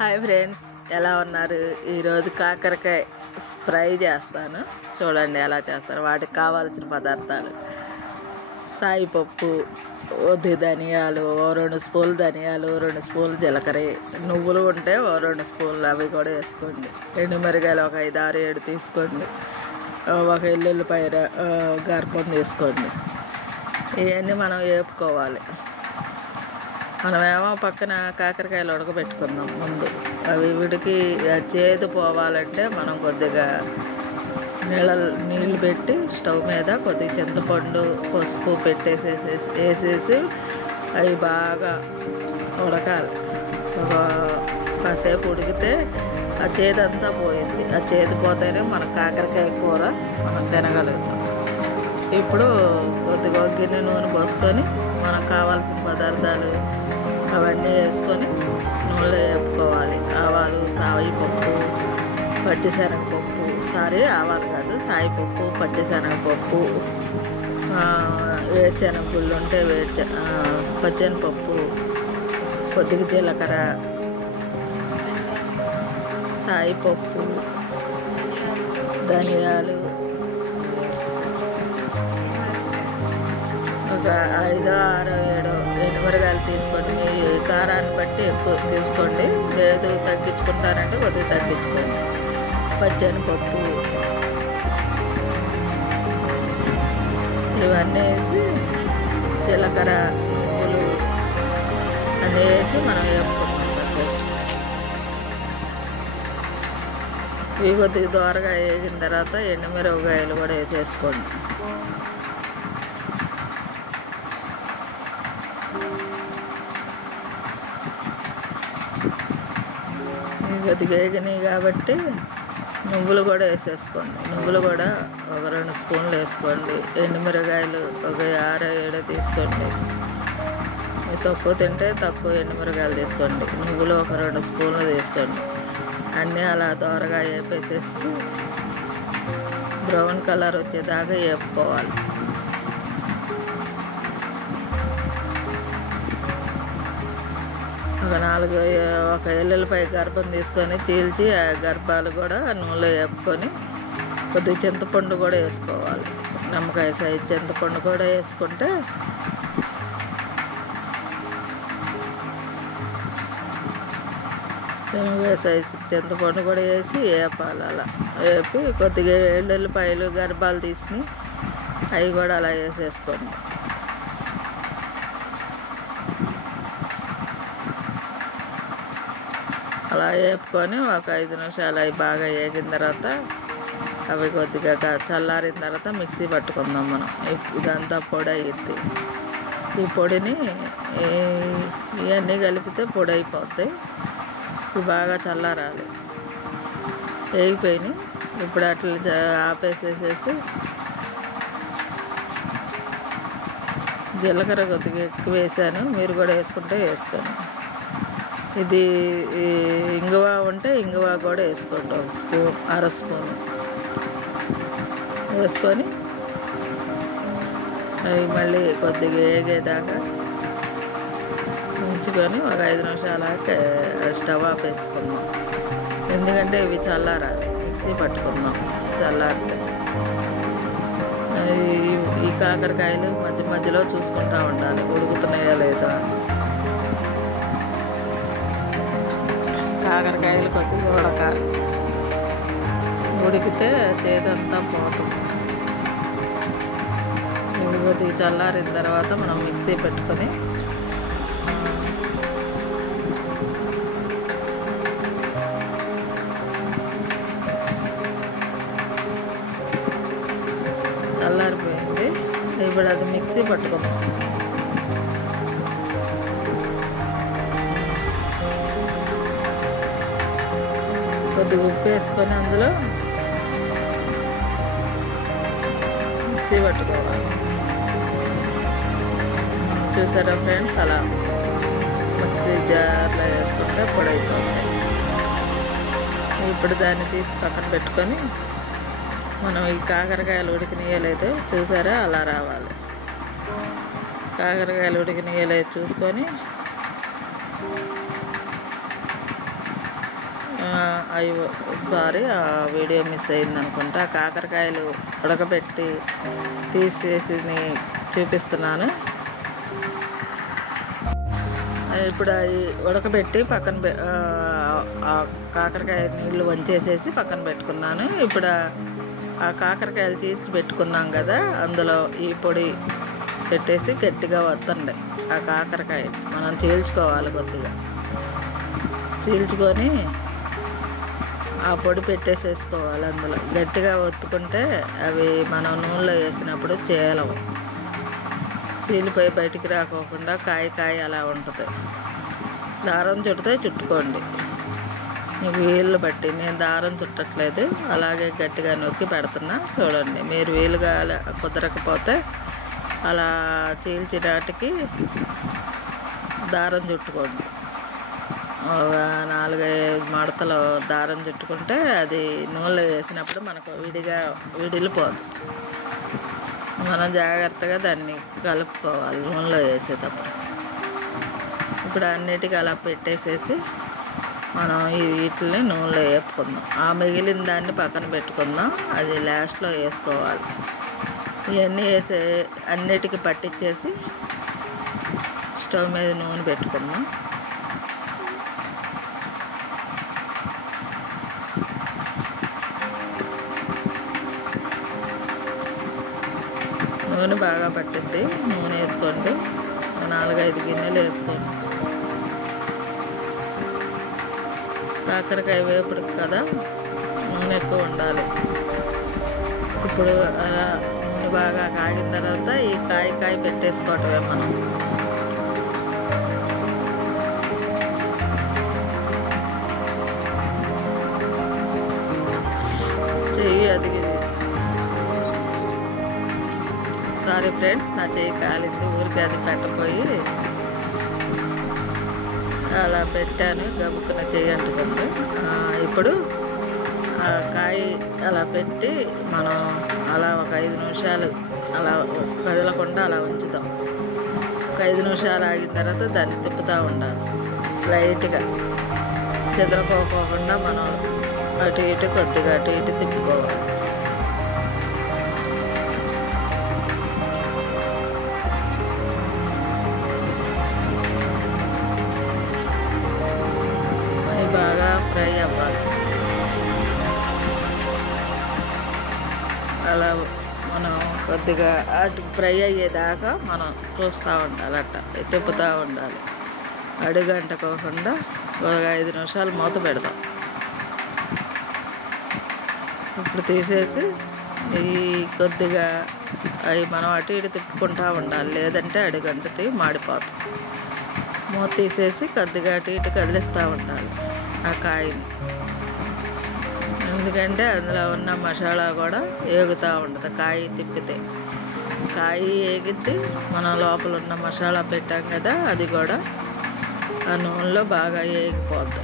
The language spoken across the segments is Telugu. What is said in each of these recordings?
హాయ్ ఫ్రెండ్స్, ఎలా ఉన్నారు? ఈరోజు కాకరకాయ ఫ్రై చేస్తాను. చూడండి ఎలా చేస్తాను. వాటికి కావాల్సిన పదార్థాలు: సాయిపప్పు, కొద్ది ధనియాలు, 2 స్పూన్లు ధనియాలు, 2 స్పూన్లు జీలకర్ర, నువ్వులు ఉంటే 2 స్పూన్లు అవి కూడా వేసుకోండి. ఎండుమిరగాయలు ఒక 5, 6, 7 తీసుకోండి. ఒక ఎల్లుల్లిపాయ గర్భం తీసుకోండి. ఇవన్నీ మనం వేపుకోవాలి. మనమేమో పక్కన కాకరకాయలు ఉడకబెట్టుకుందాం ముందు. అవి వీటికి చేదు పోవాలంటే మనం కొద్దిగా నీళ్ళు పెట్టి స్టవ్ మీద కొద్దిగా చింతపండు, పసుపు వేసేసి అవి బాగా ఉడకాలి. కాసేపు ఉడికితే ఆ చేదంతా పోయింది. ఆ చేదు పోతేనే మన కాకరకాయ కూర మనం తినగలుగుతాం. ఇప్పుడు కొద్దిగా గిన్నె నూనె పోసుకొని మనకు కావాల్సిన పదార్థాలు అవన్నీ వేసుకొని నూనెలో వేపుకోవాలి. ఆవాలు, సాయిపప్పు, పచ్చిశనగపప్పు, ఆవాలు కాదు, సాయిపప్పు, పచ్చిశనగపప్పు, వేరుశనగగుళ్ళు ఉంటే పచ్చెనపప్పు, కొద్దిగా జీలకర్ర, సాయిపప్పు, ధనియాలు, ఒక 5, 6, 7 ఎండుమిరగాయలు తీసుకోండి. మీ కారాన్ని బట్టి ఎక్కువ తీసుకోండి, లేదు తగ్గించుకుంటారంటే కొద్దిగా తగ్గించుకోండి. పచ్చెనపప్పు ఇవన్నీ వేసి, జీలకర్ర, నువ్వులు అన్నీ వేసి మనం వేపుకుంటాం కాసేపు. ఇవి కొద్దిగా దోరగా వేగిన తర్వాత ఎండుమిరపకాయలు కూడా వేసేసుకోండి. కొద్దిగా వేగినాయి కాబట్టి నువ్వులు కూడా వేసేసుకోండి. నువ్వులు కూడా ఒక 2 స్పూన్లు వేసుకోండి. ఎండుమిరగాయలు ఒక 6, 7 తీసుకోండి. తక్కువ తింటే తక్కువ ఎండుమిరగాయలు తీసుకోండి. నువ్వులు ఒక 2 స్పూన్లు తీసుకోండి. అన్నీ అలా దోరగా వేపేసేసి బ్రౌన్ కలర్ వచ్చేదాకా వేపుకోవాలి. ఒక ఎల్లుల్లిపాయ గర్భం తీసుకొని చీల్చి ఆ గర్భాలు కూడా నూనెలో వేపుకొని కొద్దిగా చింతపండు కూడా వేసుకోవాలి. నిమ్మకాయ సైజు చింతపండు కూడా వేసుకుంటే నిమ్మకాయ సైజు చింతపండు కూడా వేసి వేపాలి. అలా వేపి కొద్దిగా ఎల్లుల్లిపాయలు గర్భాలు తీసి అవి కూడా అలా వేసేసుకోండి. అలా వేపుకొని ఒక 5 నిమిషాలు అవి బాగా వేగిన తర్వాత అవి కొద్దిగా చల్లారిన తర్వాత మిక్సీ పట్టుకుందాం మనం. ఇదంతా పొడి అయ్యిద్ది. ఈ పొడిని ఇవన్నీ కలిపితే పొడి అయిపోతాయి. ఇవి బాగా చల్లారాలి. వేగిపోయినాయి. ఇప్పుడు అట్లా ఆపేసేసేసి జీలకర్ర కొద్దిగా ఎక్కువ వేసాను, మీరు కూడా వేసుకుంటే వేసుకోండి. ఇది ఇంగువ ఉంటే ఇంగువ కూడా వేసుకోండి. 1 స్పూన్, 1/2 స్పూను వేసుకొని అవి మళ్ళీ కొద్దిగా వేగేదాకా ఉంచుకొని ఒక 5 నిమిషాలకి స్టవ్ ఆపేసుకుందాం. ఎందుకంటే ఇవి చల్లారాలి. మిక్సీ పట్టుకుందాం చల్లారితే. ఈ కాకరకాయలు మధ్య మధ్యలో చూసుకుంటూ ఉండాలి ఉడుకుతున్నాయో లేదో అని. కాకరకాయలు కొద్దిగా ఉడకాలి. ఉడికితే చేదంతా పోతుంది. ఇప్పుడు కొద్దిగా చల్లారిన తర్వాత మనం మిక్సీ పెట్టుకొని చల్లారిపోయింది. ఇప్పుడు అది మిక్సీ పట్టుకుందాం. కొద్దిగా ఉప్పు వేసుకొని అందులో మిక్సీ పట్టుకోవాలి. చూసారా ఫ్రెండ్స్, అలా మిక్సీ జార్లో వేసుకుంటే పొడి అయిపోతాయి. ఇప్పుడు దాన్ని తీసి పక్కన పెట్టుకొని మనం ఈ కాకరకాయలు ఉడికినయలేదు చూసారా, అలా రావాలి. కాకరకాయలు ఉడికినయలేదు చూసుకొని అయ్యో సారీ, ఆ వీడియో మిస్ అయింది అనుకుంటా. కాకరకాయలు ఉడకబెట్టి తీసేసి చూపిస్తున్నాను. ఇప్పుడు అవి ఉడకబెట్టి ఆ కాకరకాయ నీళ్ళు వంచేసేసి పక్కన పెట్టుకున్నాను. ఇప్పుడు ఆ కాకరకాయలు చీల్చి పెట్టుకున్నాం కదా, అందులో ఈ పొడి పెట్టేసి గట్టిగా వత్తండి. ఆ కాకరకాయ మనం చీల్చుకోవాలి, కొద్దిగా చీల్చుకొని ఆ పొడి పెట్టేసేసుకోవాలి. అందులో గట్టిగా ఒత్తుకుంటే అవి మనం నూనెలో వేసినప్పుడు చేయలవు, చీలిపోయి బయటికి రాకోకుండా కాయ అలా ఉంటుంది. దారం చుడితే చుట్టుకోండి, మీకు వీలు బట్టి. నేను దారం చుట్టట్లేదు, అలాగే గట్టిగా నొక్కి పెడుతున్నా. చూడండి, మీరు వీలుగా కుదరకపోతే అలా చీల్చి నాటికి దారం చుట్టుకోండి. ఒక 4-5 మడతలు దారం చుట్టుకుంటే అది నూనెలో వేసినప్పుడు మనకు విడిలిపోదు. మనం జాగ్రత్తగా దాన్ని కలుపుకోవాలి నూనెలో వేసేటప్పుడు. ఇప్పుడు అన్నిటికీ అలా పెట్టేసేసి మనం వీటిని నూనెలో వేపుకుందాం. ఆ మిగిలిన దాన్ని పక్కన పెట్టుకుందాం, అది లాస్ట్లో వేసుకోవాలి. ఇవన్నీ అన్నిటికీ పట్టించేసి స్టవ్ మీద నూనె పెట్టుకుందాం. నూనె బాగా పట్టిద్ది. నూనె వేసుకోండి, 4-5 గిన్నెలు వేసుకోండి. కాకరకాయ వేపుడు కదా, నూనె ఎక్కువ ఉండాలి. ఇప్పుడు అలా నూనె బాగా కాగిన తర్వాత ఈ కాయ పెట్టేసుకోవటమే మనం. చెయ్యి అది సారీ ఫ్రెండ్స్, నా చెయ్యి కాలింది, ఊరికి అది పెట్టపోయి అలా పెట్టాను, గబుక్కున చెయ్యి అంటుకుంది. ఇప్పుడు ఆ కాయ అలా పెట్టి మనం అలా ఒక 5 నిమిషాలు అలా కదలకుండా అలా ఉంచుతాం. ఒక 5 నిమిషాలు ఆగిన తర్వాత దాన్ని తిప్పుతూ ఉండాలి. లైట్గా చెదరకోకుండా మనం అటు ఇటు కొద్దిగా అటు ఇటు తిప్పుకోవాలి. అవి బాగా ఫ్రై అవ్వాలి. అలా మనం కొద్దిగా అటు ఫ్రై అయ్యేదాకా మనం చూస్తూ ఉండాలి, అట్ట తిప్పుతూ ఉండాలి. అడుగంటకోకుండా ఒక 5 నిమిషాలు మూత పెడతాం. ఇప్పుడు తీసేసి ఈ కొద్దిగా అవి మనం అటు ఇటు తిప్పుకుంటూ ఉండాలి, లేదంటే అడుగంటుతి మాడిపోతాం. మూత తీసేసి కొద్దిగా అటు ఇటు కదిలిస్తూ ఉండాలి ఆ కాయని, ఎందుకంటే అందులో ఉన్న మసాలా కూడా ఏగుతూ ఉంటుంది. కాయ తిప్పితే కాయ ఏగిద్ది, మనం లోపల ఉన్న మసాలా పెట్టాం కదా, అది కూడా ఆ నూనెలో బాగా ఏగిపోద్ది.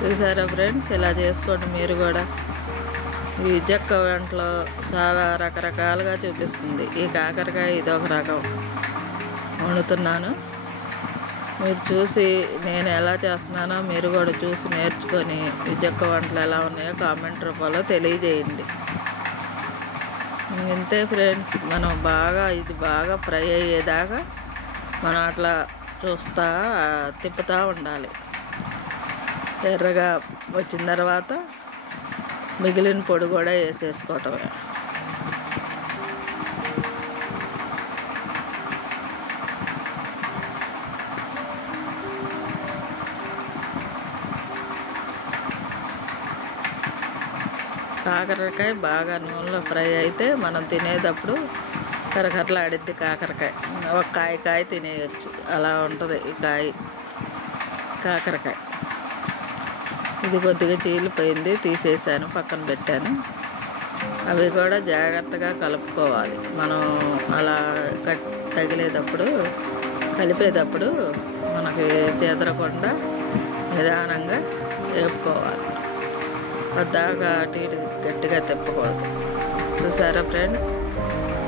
చూసారా ఫ్రెండ్స్, ఇలా చేసుకోండి మీరు కూడా. ఈ చెక్క వంటలో చాలా రకరకాలుగా చూపిస్తుంది. ఈ కాకరకాయ ఇదొక రకం వండుతున్నాను. మీరు చూసి నేను ఎలా చేస్తున్నానో మీరు కూడా చూసి నేర్చుకొని ఈ చెక్క వంటలు ఎలా ఉన్నాయో కామెంట్ రూపంలో తెలియజేయండి. ఇంతే ఫ్రెండ్స్, మనం ఇది బాగా ఫ్రై అయ్యేదాకా మనం అట్లా తిప్పుతూ ఉండాలి. ఎర్రగా వచ్చిన తర్వాత మిగిలిన పొడి కూడా వేసేసుకోవటమే. కాకరకాయ బాగా నూనెలో ఫ్రై అయితే మనం తినేటప్పుడు కరకరలాడిద్ది కాకరకాయ. ఒక కాయ తినేయచ్చు, అలా ఉంటుంది ఈ కాకరకాయ. ఇది కొద్దిగా చీలిపోయింది, తీసేసాను, పక్కన పెట్టాను. అవి కూడా జాగ్రత్తగా కలుపుకోవాలి. మనం అలా కలిపేటప్పుడు మనకి చెదరకుండా నిదానంగా వేపుకోవాలి. పద్దాగా అటు ఇటు గట్టిగా తిప్పకూడదు. చూసారా ఫ్రెండ్స్,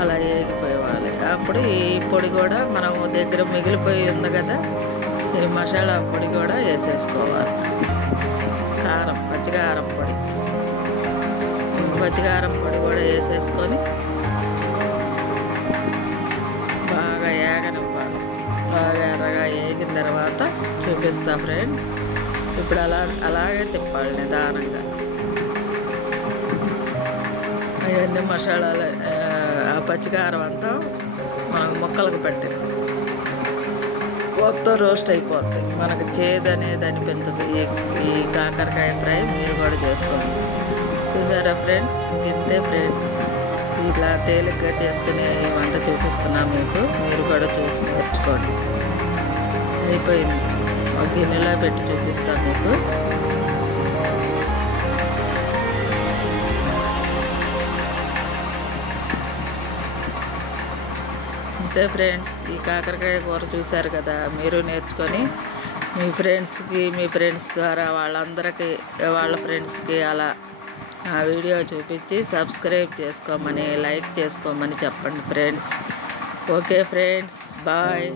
అలా ఏగిపోవాలి. అప్పుడు ఈ పొడి కూడా మనం దగ్గర మిగిలిపోయి ఉంది కదా, ఈ మసాలా పొడి కూడా వేసేసుకోవాలి. కారం, పచ్చికారం పొడి. పచ్చికారం పొడి కూడా వేసేసుకొని బాగా ఏగనివ్వాలి. బాగా ఎర్రగా వేగిన తర్వాత చూపిస్తా ఫ్రెండ్. ఇప్పుడు అలాగే తిప్పాలి నిదానంగా. అవన్నీ మసాలాలు, ఆ పచ్చికారం అంతా మనకు ముక్కలకు పెట్టింది మొత్తం రోస్ట్ అయిపోద్ది. మనకు చేదు అనేది అనిపించదు. ఈ కాకరకాయ ఫ్రై మీరు కూడా చేసుకోండి. చూసారా ఫ్రెండ్స్, ఇంతే ఫ్రెండ్స్. ఇలా తేలిగ్గా చేసుకునే ఈ వంట చూపిస్తున్నా మీకు. మీరు కూడా చూసి నేర్చుకోండి. అయిపోయింది. ఒక గిన్నెలో పెట్టి చూపిస్తాను మీకు. అంతే ఫ్రెండ్స్, ఈ కాకరకాయ కూర చూశారు కదా. మీరు నేర్చుకొని మీ ఫ్రెండ్స్ ద్వారా వాళ్ళందరికీ, వాళ్ళ ఫ్రెండ్స్కి అలా ఆ వీడియో చూపించి సబ్స్క్రైబ్ చేసుకోమని, లైక్ చేసుకోమని చెప్పండి ఫ్రెండ్స్. Okay friends, bye.